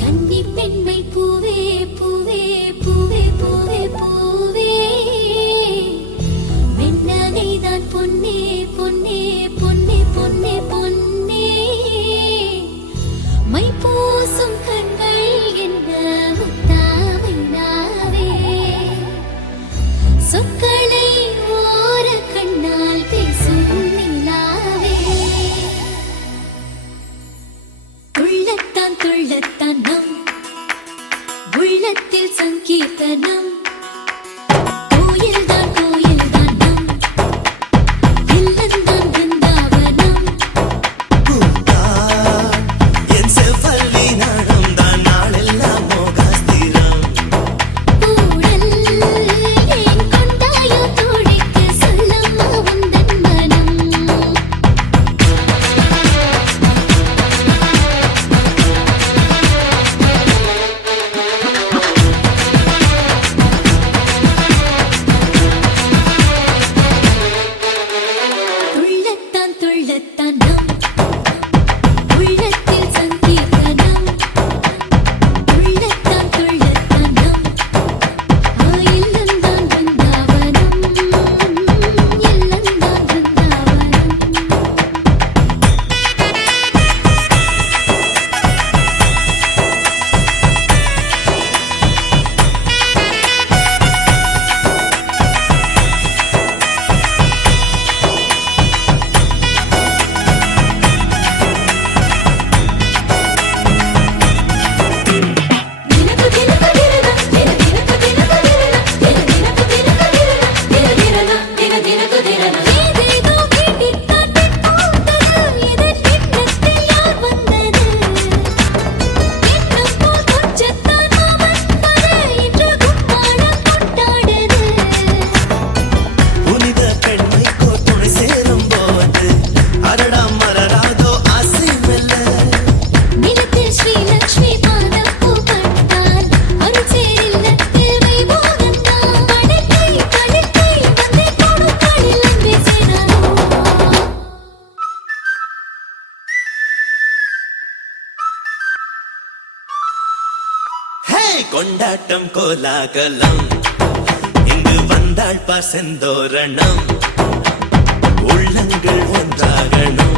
கன்னி பெண்மை பூவே பூவே பூவே பூவே பூவே வெண்ணகைதான் பொன்னே பொன்னே பொன்னே பொன்னே பொன்னே மை பூசும் கண்கள் என்ன முத்தாவைனாவே சொற்களை ஓர கண்ணால் பேசும் நிலாவே துள்ளத்தான் துள்ளத்தான் நம் உள்ளத்தில் சங்கீர்த்தனம் கோயில்தான் கோயில்தான் நம் இல்லந்தான் பிருந்தாவனம் என் செவ்வல்லி நாடம் தான் நாளெல்லாம் மோகாஸ்திரம் கூடல் ஏன் கொண்டாயோ தோழிக்கு சொல்லம்மா உந்தன் மனம் துள்ளத்தான் துள்ளத்தான் நம் உள்ளத்தில் சங்கீர்த்தனம் துள்ளத்தான் துள்ளத்தான் நம் இல்லந்தான் பிருந்தாவனம் இல்லந்தான் பிருந்தாவனம் தினக்கு தினக்கு தினக்கு தினக்கு தினக்கு ஏதேதோ கேட்டித்தான் போட்டது இதன் பின்னத்தில் யார் வந்தது எண்ணம் போல் கொஞ்சத்தான் வந்தது இன்று கும்மாளம் கொண்டாடுது புனித பெண்மைக்கோ துணை சேரும் போது அரடா மலராதோ ஆசை மெல்ல நிலத்தில் ஸ்ரீலக்ஷ்மி பாதம் பூ கண்டால் அருள் சேரில்லத்தில் வைபோகந்தான் படுக்கை படுக்கை வந்தே போடும் காலில் அன்பே சேராதோ ஹே கொண்டாட்டம் கோலாகலம் இங்கு வந்தாள் பார் செந்தோரணம் உள்ளங்கள் ஒன்றாகணும்